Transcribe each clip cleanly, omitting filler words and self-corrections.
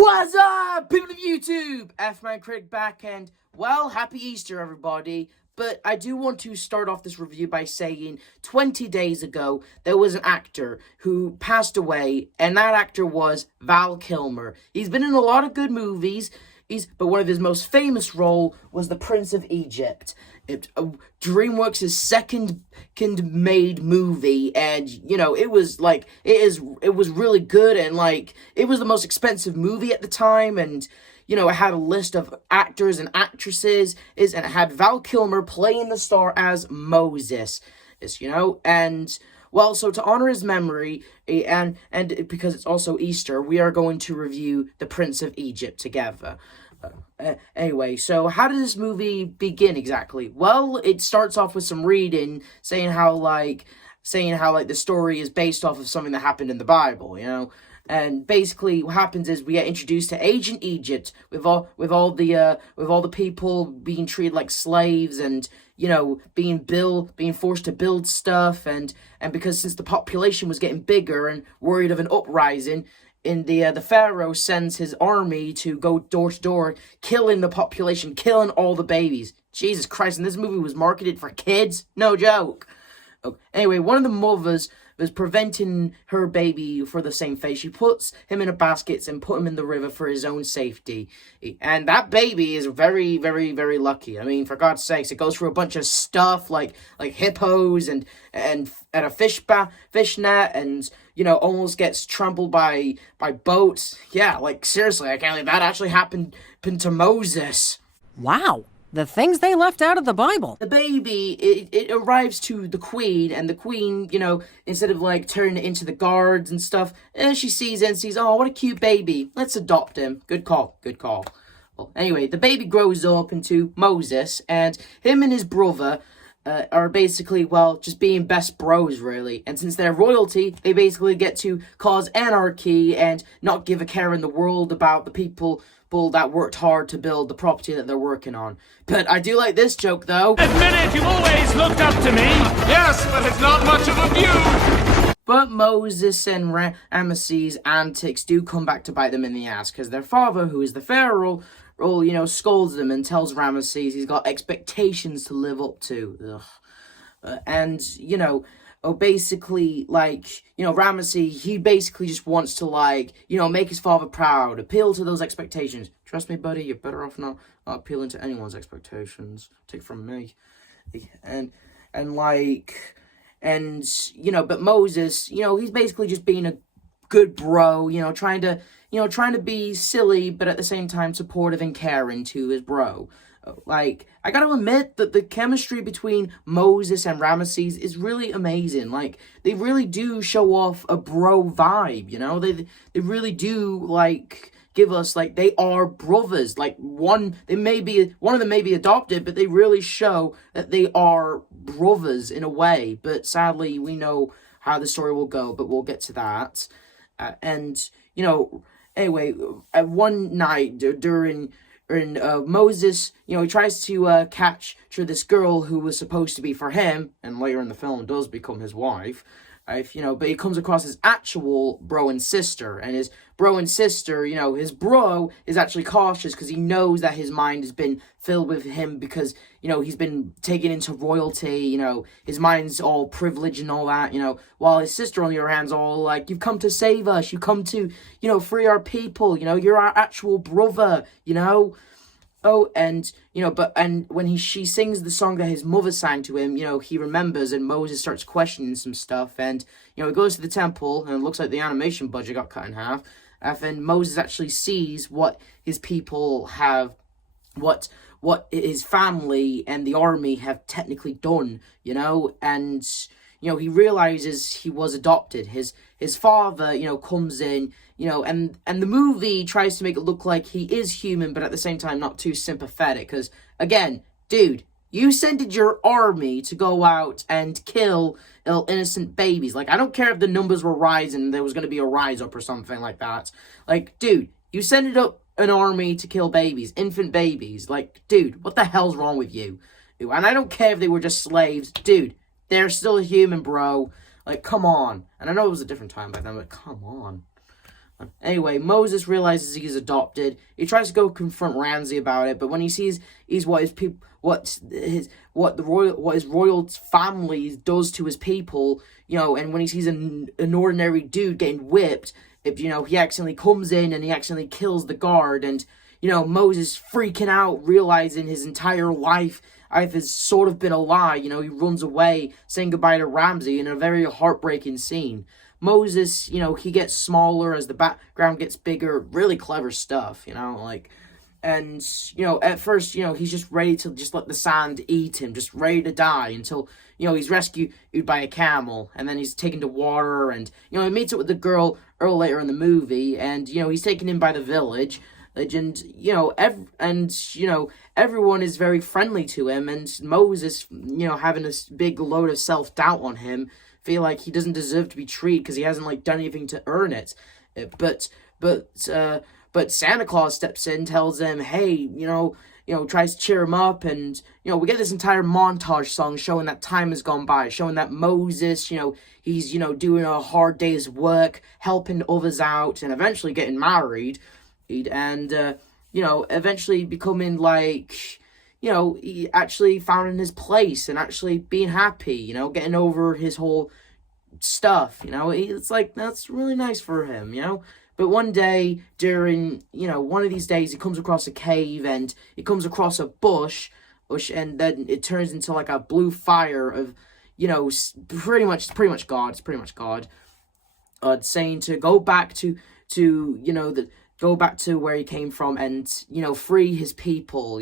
What's up, people of YouTube? F-Man Critic back, and, well, happy Easter, everybody. But I do want to start off this review by saying 20 days ago, there was an actor who passed away, and that actor was Val Kilmer. He's been in a lot of good movies, but one of his most famous role was the Prince of Egypt. DreamWorks' second made movie, and it was really good, and it was the most expensive movie at the time, and it had a list of actors and actresses, and it had Val Kilmer playing the star as Moses, and well, so to honor his memory, and because it's also Easter, we are going to review The Prince of Egypt together. Anyway, so how did this movie begin exactly? Well, it starts off with some reading saying how the story is based off of something that happened in the Bible, And basically, what happens is we get introduced to ancient Egypt with all the people being treated like slaves, and being forced to build stuff, and because since the population was getting bigger and worried of an uprising, the Pharaoh sends his army to go door to door, killing the population, killing all the babies. Jesus Christ! And this movie was marketed for kids, no joke. Anyway, one of the mothers was preventing her baby for the same fate. She puts him in a basket and put him in the river for his own safety. And that baby is very, very, very lucky. I mean, for God's sakes, it goes through a bunch of stuff like hippos and a fish net, and almost gets trampled by boats. Yeah, seriously, I can't believe that actually happened to Moses. Wow. The things they left out of the Bible. The baby, it arrives to the queen, and the queen, instead of, turning it into the guards and stuff, she sees it and sees, oh, what a cute baby. Let's adopt him. Good call. Well, anyway, the baby grows up into Moses, and him and his brother are basically, just being best bros, really. And since they're royalty, they basically get to cause anarchy and not give a care in the world about the people that worked hard to build the property that they're working on. But I do like this joke, though. Admit it, you've always looked up to me. Yes, but it's not much of a view. But Moses and Ramesses' antics do come back to bite them in the ass, because their father, who is the Pharaoh, scolds them and tells Ramesses he's got expectations to live up to. Basically, Ramesses, he basically just wants to, make his father proud, appeal to those expectations. Trust me, buddy, you're better off not appealing to anyone's expectations. Take from me. But Moses, he's basically just being a good bro, trying to be silly, but at the same time supportive and caring to his bro. I gotta admit that the chemistry between Moses and Ramesses is really amazing. They really do show off a bro vibe, They really do, give us, they are brothers. One of them may be adopted, but they really show that they are brothers in a way. But sadly, we know how the story will go, but we'll get to that. Anyway, one night during Moses, he tries to capture this girl who was supposed to be for him, and later in the film does become his wife. But he comes across his actual bro and sister, and his bro and sister, his bro is actually cautious because he knows that his mind has been filled with him because, he's been taken into royalty, his mind's all privileged and all that, while his sister, on the other hand, is all you've come to save us, you come to, free our people, you're our actual brother, Oh, and when she sings the song that his mother sang to him, he remembers, and Moses starts questioning some stuff, and he goes to the temple, and it looks like the animation budget got cut in half, and Moses actually sees what his people have, what his family and the army have technically done, and he realizes he was adopted. His father, comes in, and the movie tries to make it look like he is human, but at the same time not too sympathetic, because, again, dude, you sent your army to go out and kill innocent babies. I don't care if the numbers were rising, there was going to be a rise up or something like that. Dude, you sent up an army to kill babies, infant babies. Dude, what the hell's wrong with you? And I don't care if they were just slaves. Dude, they're still a human, bro. Come on. And I know it was a different time back then, but come on. Anyway, Moses realizes he's adopted. He tries to go confront Ramsey about it, but when he sees what his royal family does to his people, and when he sees an ordinary dude getting whipped, he accidentally comes in and he accidentally kills the guard, and Moses freaking out, realizing his entire life has sort of been a lie. He runs away, saying goodbye to Ramsey in a very heartbreaking scene. Moses, he gets smaller as the background gets bigger. Really clever stuff, and, at first, he's just ready to just let the sand eat him, just ready to die until, he's rescued by a camel, and then he's taken to water, and, he meets up with the girl later in the movie, and, he's taken in by the village, and, everyone is very friendly to him, and Moses, having this big load of self-doubt on him, feel like he doesn't deserve to be treated because he hasn't done anything to earn it. But Santa Claus steps in, tells him, hey, tries to cheer him up, and we get this entire montage song showing that time has gone by, showing that Moses, he's doing a hard day's work, helping others out, and eventually getting married, and eventually becoming he actually found his place and actually being happy, getting over his whole stuff, it's that's really nice for him, But one day during, one of these days, he comes across a cave and he comes across a bush, and then it turns into a blue fire of, pretty much God. It's pretty much God, saying to go back to go back to where he came from and, free his people,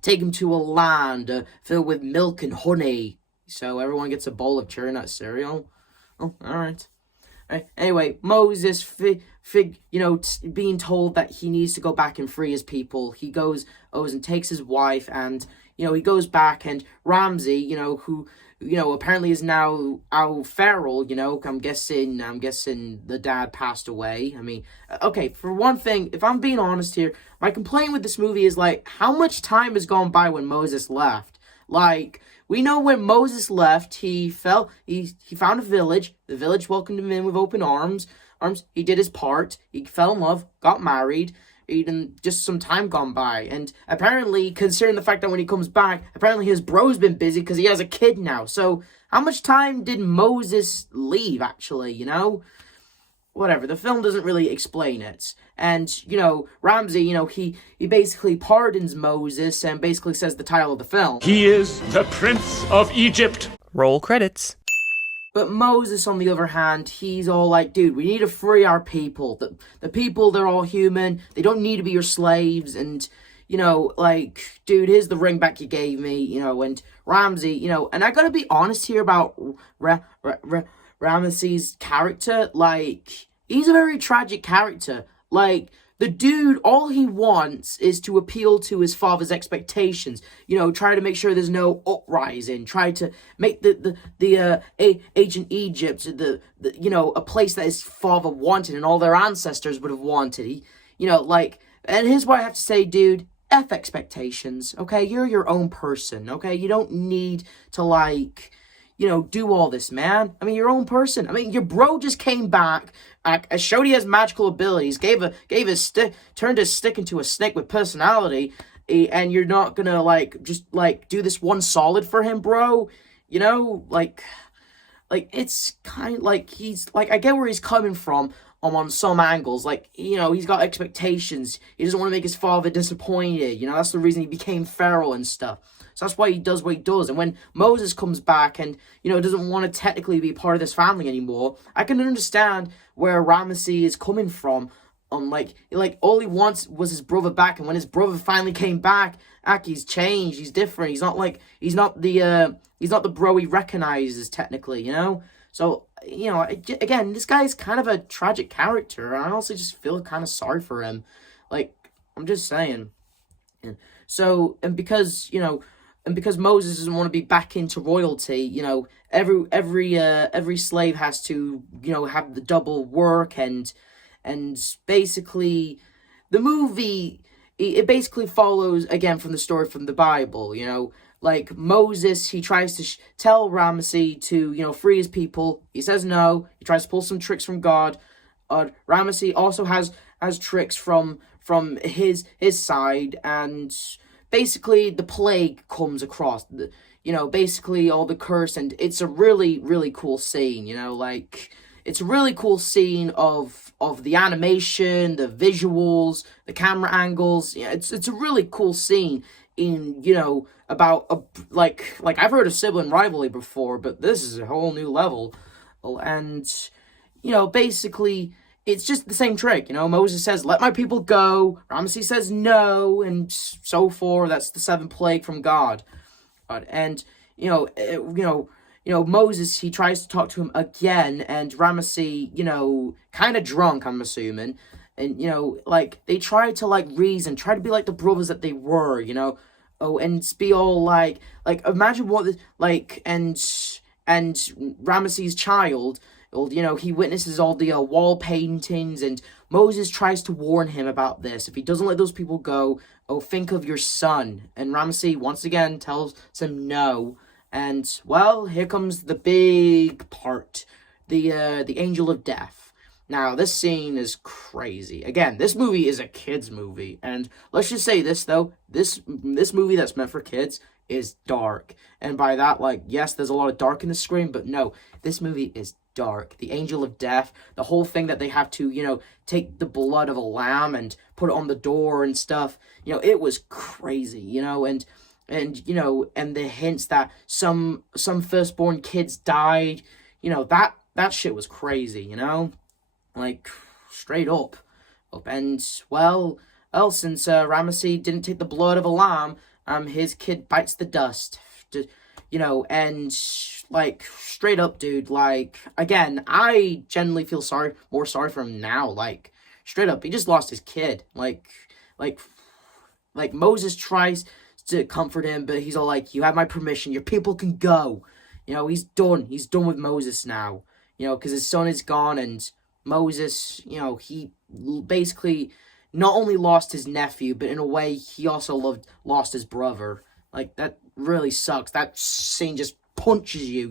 take him to a land filled with milk and honey. So everyone gets a bowl of cherry nut cereal. Oh, all right. Anyway, Moses, being told that he needs to go back and free his people, he goes and takes his wife, and, he goes back, and Ramsey, who, apparently is now out feral, I'm guessing the dad passed away. I mean, okay, for one thing, if I'm being honest here, my complaint with this movie is, how much time has gone by when Moses left? We know when Moses left, he found a village. The village welcomed him in with open arms. He did his part. He fell in love, got married, and just some time gone by. And apparently, considering the fact that when he comes back, apparently his bro's been busy because he has a kid now. So how much time did Moses leave, actually, Whatever, the film doesn't really explain it. And, Ramsey, he basically pardons Moses and basically says the title of the film. He is the Prince of Egypt. Roll credits. But Moses, on the other hand, he's all dude, we need to free our people. The people, they're all human. They don't need to be your slaves. And, dude, here's the ring back you gave me, and Ramsey, and I gotta be honest here about Ramesses' character, he's a very tragic character. The dude, all he wants is to appeal to his father's expectations. Try to make sure there's no uprising. Try to make the ancient Egypt, a place that his father wanted and all their ancestors would have wanted. And here's what I have to say, dude. F expectations, okay? You're your own person, okay? You don't need to, do all this, man. I mean, your own person. I mean, your bro just came back, showed he has magical abilities, turned his stick into a snake with personality, and you're not gonna, just do this one solid for him, bro? It's kind of, he's, I get where he's coming from, on some angles, he's got expectations, he doesn't want to make his father disappointed, that's the reason he became feral and stuff. So that's why he does what he does. And when Moses comes back and, doesn't want to technically be part of this family anymore, I can understand where Ramesses is coming from. All he wants was his brother back. And when his brother finally came back, he's changed. He's different. He's not the bro he recognizes technically, So, again, this guy's kind of a tragic character. And I also just feel kind of sorry for him. I'm just saying. So, and because Moses doesn't want to be back into royalty, every slave has to, have the double work, and basically the movie, it basically follows again from the story from the Bible, Moses, he tries to tell Ramesses to, free his people. He says no. He tries to pull some tricks from God. Ramesses also has tricks from his side, and basically the plague comes across. Basically all the curse, and it's a really, really cool scene. It's a really cool scene of the animation, the visuals, the camera angles. Yeah, it's a really cool scene in, about like I've heard of sibling rivalry before, but this is a whole new level. And basically it's just the same trick. Moses says, "Let my people go." Ramesses says no, and so forth. That's the seventh plague from God. And Moses, he tries to talk to him again, and Ramesses, kind of drunk, I'm assuming, and they try to reason, try to be like the brothers that they were, and be all like imagine what and Ramesses' child, he witnesses all the wall paintings, and Moses tries to warn him about this. If he doesn't let those people go, think of your son. And Ramesses once again tells him no. And well, here comes the big part, the angel of death. Now, this scene is crazy. Again, this movie is a kids movie, and let's just say this though, this movie that's meant for kids is dark. And by that, yes, there's a lot of dark in the screen, but no, this movie is dark. The angel of death, the whole thing that they have to, take the blood of a lamb and put it on the door and stuff, it was crazy, and the hints that some firstborn kids died, that shit was crazy, straight up. And well, since Ramesses didn't take the blood of a lamb, his kid bites the dust, and straight up, dude, again, I genuinely feel more sorry for him now, straight up, he just lost his kid, Moses tries to comfort him, but he's all like, "You have my permission, your people can go." He's done with Moses now, because his son is gone, and Moses, he basically not only lost his nephew, but in a way, he also lost his brother. That really sucks. That scene just punches you,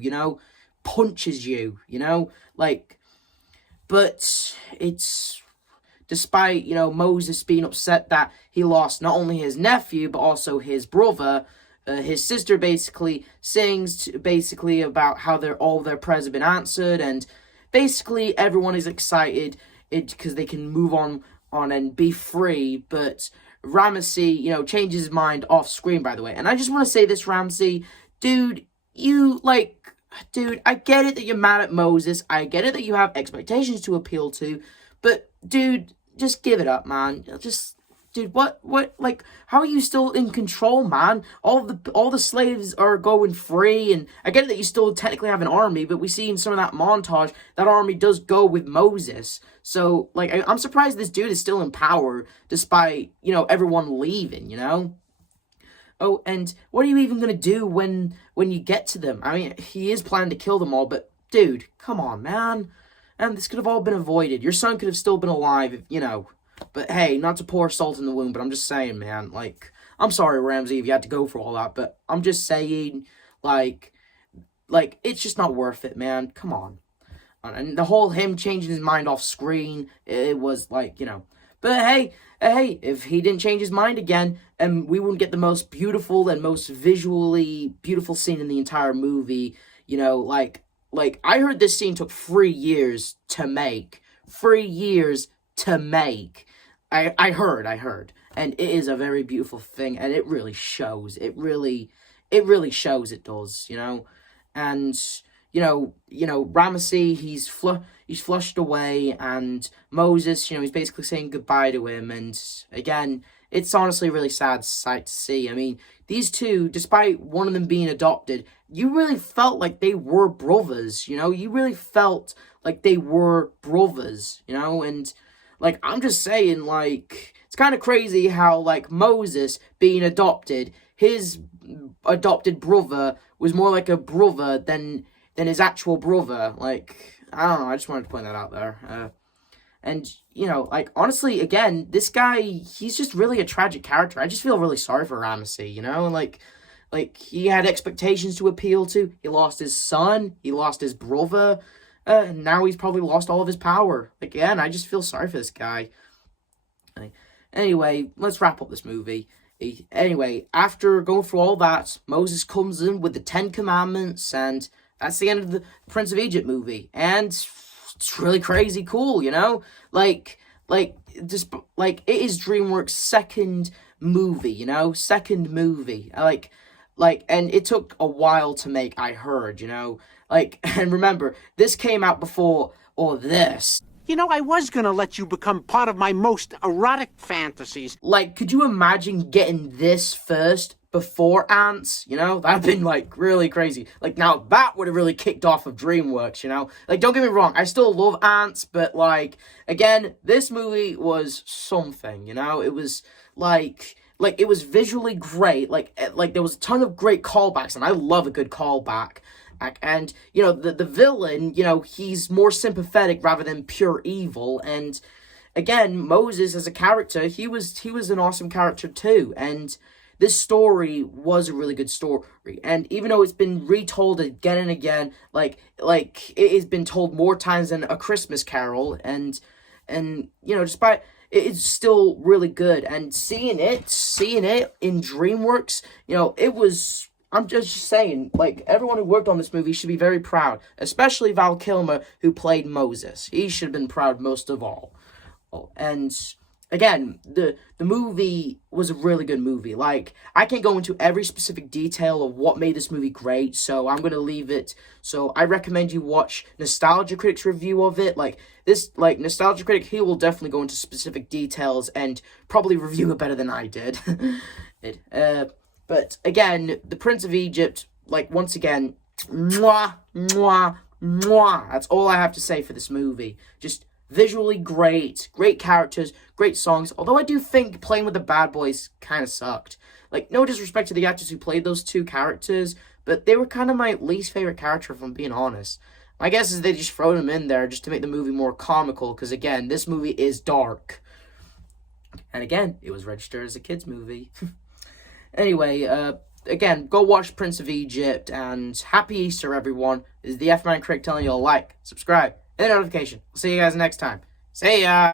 but it's, despite, Moses being upset that he lost not only his nephew, but also his brother, his sister basically sings about how all their prayers have been answered, and basically everyone is excited because they can move on and be free. But Ramesses, changes his mind off screen, by the way. And I just want to say this, Ramesses, dude, I get it that you're mad at Moses. I get it that you have expectations to appeal to, but dude, just give it up, man. Dude, what, how are you still in control, man? All the slaves are going free, and I get it that you still technically have an army, but we see in some of that montage, that army does go with Moses. So, I'm surprised this dude is still in power, despite, everyone leaving, Oh, and what are you even gonna do when you get to them? I mean, he is planning to kill them all, but dude, come on, man. And this could have all been avoided. Your son could have still been alive, if, But hey, not to pour salt in the wound, but I'm just saying, man, I'm sorry, Ramsey, if you had to go for all that, but I'm just saying, it's just not worth it, man. Come on. And the whole him changing his mind off screen, it was But hey, if he didn't change his mind again, and we wouldn't get the most beautiful and most visually beautiful scene in the entire movie, I heard this scene took 3 years to make. 3 years to make. I heard. And it is a very beautiful thing, and it really shows. It really shows, it does, And, Ramesses, he's flushed away, and Moses, he's basically saying goodbye to him, and again, it's honestly a really sad sight to see. I mean, these two, despite one of them being adopted, you really felt like they were brothers, You really felt like they were brothers, And, I'm just saying, it's kind of crazy how, Moses being adopted, his adopted brother was more like a brother than his actual brother. I don't know, I just wanted to point that out there. And, honestly, again, this guy, he's just really a tragic character. I just feel really sorry for Ramesses, he had expectations to appeal to. He lost his son. He lost his brother. now he's probably lost all of his power. Again, I just feel sorry for this guy. Anyway, let's wrap up this movie. Anyway, after going through all that, Moses comes in with the 10 Commandments, and that's the end of the Prince of Egypt movie. And it's really crazy cool, you know? Just it is DreamWorks' second movie, you know? Second movie. And it took a while to make, I heard, you know? And remember, this came out before all this. You know, I was gonna let you become part of my most erotic fantasies. Could you imagine getting this first before Ants? You know, that'd been, really crazy. Now, that would have really kicked off of DreamWorks, you know? Don't get me wrong, I still love Ants, but, again, this movie was something, you know? It was, it was visually great. There was a ton of great callbacks, and I love a good callback. And, you know, the villain, you know, he's more sympathetic rather than pure evil. And, again, Moses as a character, he was an awesome character too. And this story was a really good story. And even though it's been retold again and again, it has been told more times than A Christmas Carol. And you know, despite... it's still really good. And seeing it in DreamWorks, you know, it was... I'm just saying, everyone who worked on this movie should be very proud, especially Val Kilmer, who played Moses. He should have been proud most of all. And, again, the movie was a really good movie. I can't go into every specific detail of what made this movie great, so I'm going to leave it. So I recommend you watch Nostalgia Critic's review of it. Nostalgia Critic, he will definitely go into specific details and probably review it better than I did. But, again, The Prince of Egypt, once again, mwah, mwah, mwah. That's all I have to say for this movie. Just visually great, great characters, great songs. Although I do think Playing with the Bad Boys kind of sucked. No disrespect to the actors who played those two characters, but they were kind of my least favorite character, if I'm being honest. My guess is they just throw them in there just to make the movie more comical, because, again, this movie is dark. And, again, it was registered as a kid's movie. Anyway, again, go watch Prince of Egypt, and Happy Easter, everyone. This is the F-Man Critic telling you to like, subscribe, and notification. I'll see you guys next time. See ya!